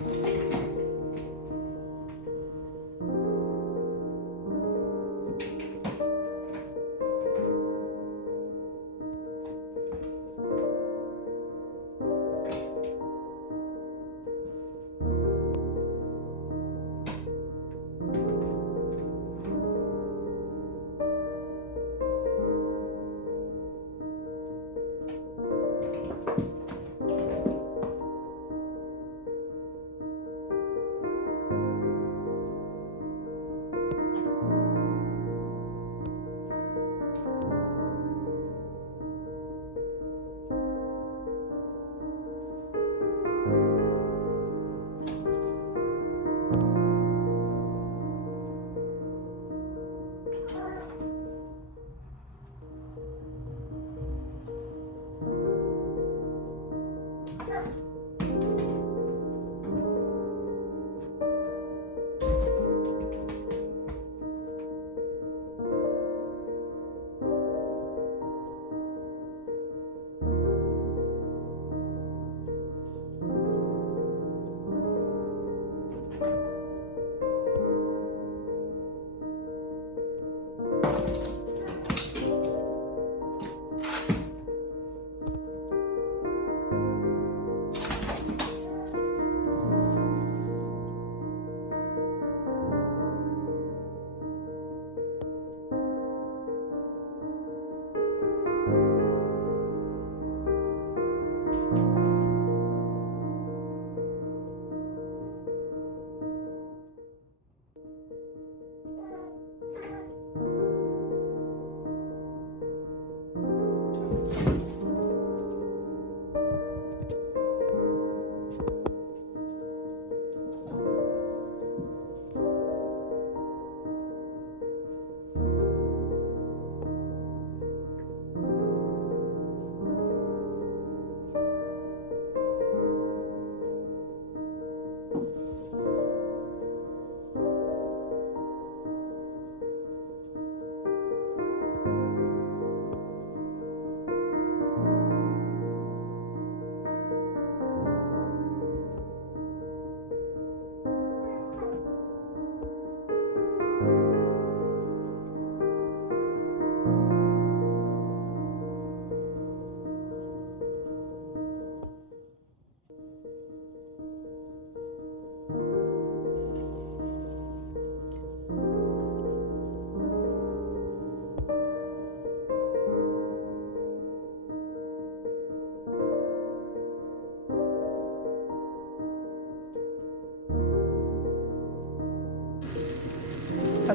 Música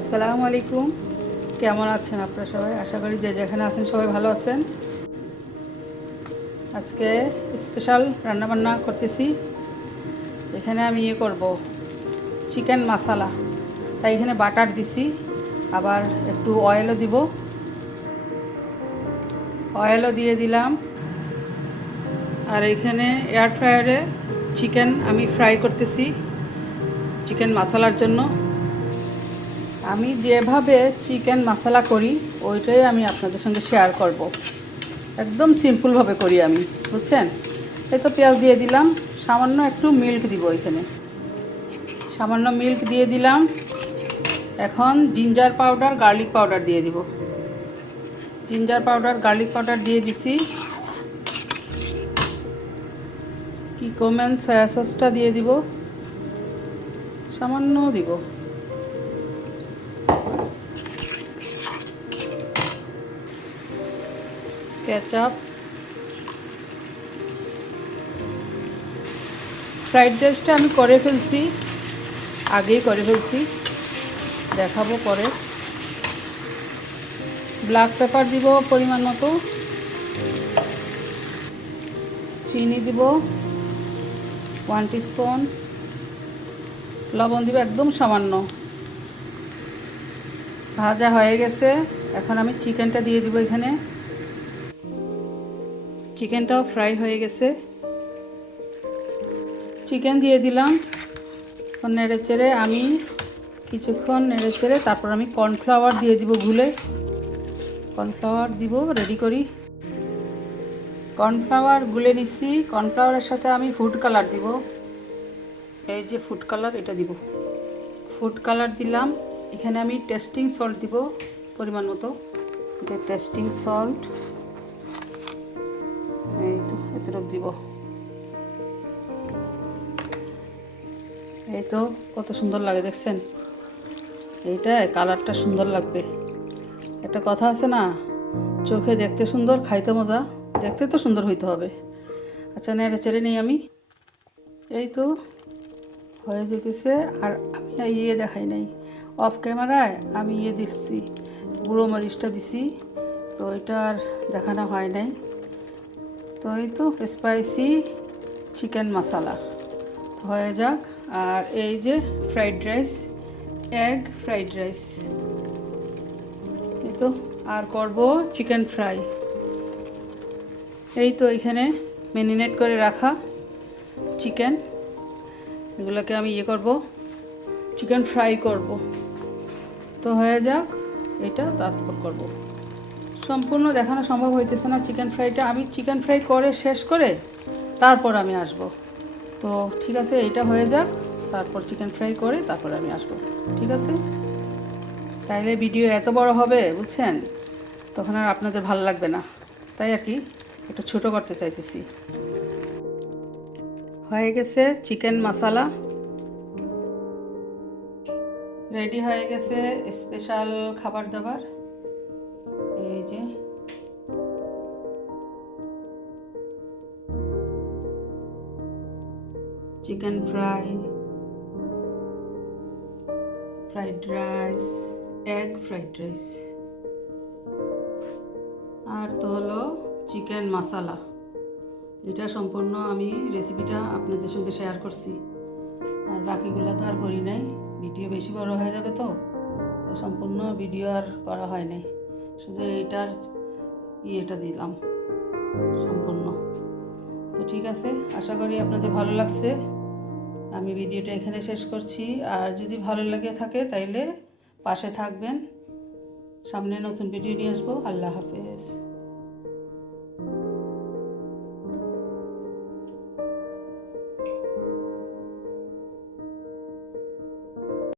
আসসালামু আলাইকুম। কেমন আছেন আপনারা সবাই? আশা করি যে যেখানে আছেন সবাই ভালো আছেন। আজকে স্পেশাল রান্নাবান্না করতেছি। এখানে আমি ইয়ে করব চিকেন মশালা তাই এখানে বাটার দিছি, আবার একটু অয়েলও দিব। অয়েলও দিয়ে দিলাম। আর এখানে এয়ার ফ্রায়ারে চিকেন আমি ফ্রাই করতেছি চিকেন মশালার জন্য। আমি যেভাবে চিকেন মশলা করি, ওইটাই আমি আপনাদের সঙ্গে শেয়ার করব। একদম সিম্পলভাবে করি আমি, বুঝছেন? এই তো পেঁয়াজ দিয়ে দিলাম, সামান্য একটু মিল্ক দিব এখানে। সামান্য মিল্ক দিয়ে দিলাম, এখন জিঞ্জার পাউডার গার্লিক পাউডার দিয়ে দিব। জিঞ্জার পাউডার গার্লিক পাউডার দিয়ে দিছি। কি কমেন সয়া সসটা দিয়ে দিব। সামান্য দিব। কেচাপ। ফ্রাইড রাইসটা আমি করে ফেলছি। আগেই করে ফেলছি। দেখাবো পরে। ব্ল্যাক পেপার দিব পরিমাণ মতো। চিনি দিব ওয়ান টিস্পুন। লবণ দিব একদম সামান্য। ভাজা হয়ে গেছে। এখন আমি চিকেনটা দিয়ে দিব এখানে। চিকেনটাও ফ্রাই হয়ে গেছে। চিকেন দিয়ে দিলাম। নেড়ে চেড়ে আমি কিছুক্ষণ নেড়ে চেড়ে তারপর আমি কর্নফ্লাওয়ার দিয়ে দিব ভুলে। কর্নফ্লাওয়ার দিব রেডি করি। কর্নফ্লাওয়ার গুলে নিচ্ছি কর্নফ্লাওয়ারের সাথে আমি ফুড কালার দিব। এই যে ফুড কালার এটা দিব। ফুড কালার দিলাম। এখানে আমি টেস্টিং সল্ট দিব, পরিমাণ মতো। এটা টেস্টিং সল্ট তো দিব। এই তো কত সুন্দর লাগে দেখছেন? এইটা, কালারটা সুন্দর লাগবে। একটা কথা আছে না, চোখে দেখতে সুন্দর, খাইতে মজা, দেখতে তো সুন্দর হইতে হবে। আচ্ছা নেড়ে চেড়ে নিই আমি। এই তো, হয়ে যেতেছে, আর আমি ইয়ে দেখাই নাই। অফ ক্যামেরায় আমি ইয়ে দিচ্ছি, গুঁড়ো মরিচটা দিছি। তো এটা আর দেখানো হয় নাই। তো এই তো স্পাইসি চিকেন মশলা হয়ে যাক, আর এই যে fried rice egg fried rice এই তো আর করব চিকেন ফ্রাই এই তো এখানে ম্যারিনেট করে রাখা চিকেন এগুলোকে আমি ইয়ে করব চিকেন ফ্রাই করব। তো হয়ে যাক, এটা তারপর করব। সম্পূর্ণ দেখানো সম্ভব হইতেছে না চিকেন ফ্রাইটা আমি চিকেন ফ্রাই করে শেষ করে তারপর আমি আসব। তো ঠিক আছে এটা হয়ে যাক। তারপর চিকেন ফ্রাই করে তারপর আমি আসব। ঠিক আছে? তাইলে ভিডিও এত বড় হবে, বুঝছেন? তখন আর আপনাদের ভালো লাগবে না। তাই আর কি, একটু ছোটো করতে চাইতেছি। হয়ে গেছে চিকেন মশালা রেডি হয়ে গেছে স্পেশাল খাবার দাবার। এই chicken fry fried rice egg fried rice আর তো হলো চিকেন মশালা এটা সম্পূর্ণ আমি রেসিপিটা আপনাদের সঙ্গে শেয়ার করছি। আর বাকিগুলো তো আর করি নাই। ভিডিও বেশি বড় হয়ে যাবে তো। সম্পূর্ণ ভিডিও আর করা হয় নাই। শুধু এইটার ইয়েটা দিলাম, সম্পূর্ণ। তো ঠিক আছে, আশা করি আপনাদের ভালো লাগছে। আমি ভিডিওটা এখানে শেষ করছি। আর যদি ভালো লাগে থাকে তাইলে পাশে থাকবেন। সামনে নতুন ভিডিও নিয়ে আসব। আল্লাহ হাফেজ।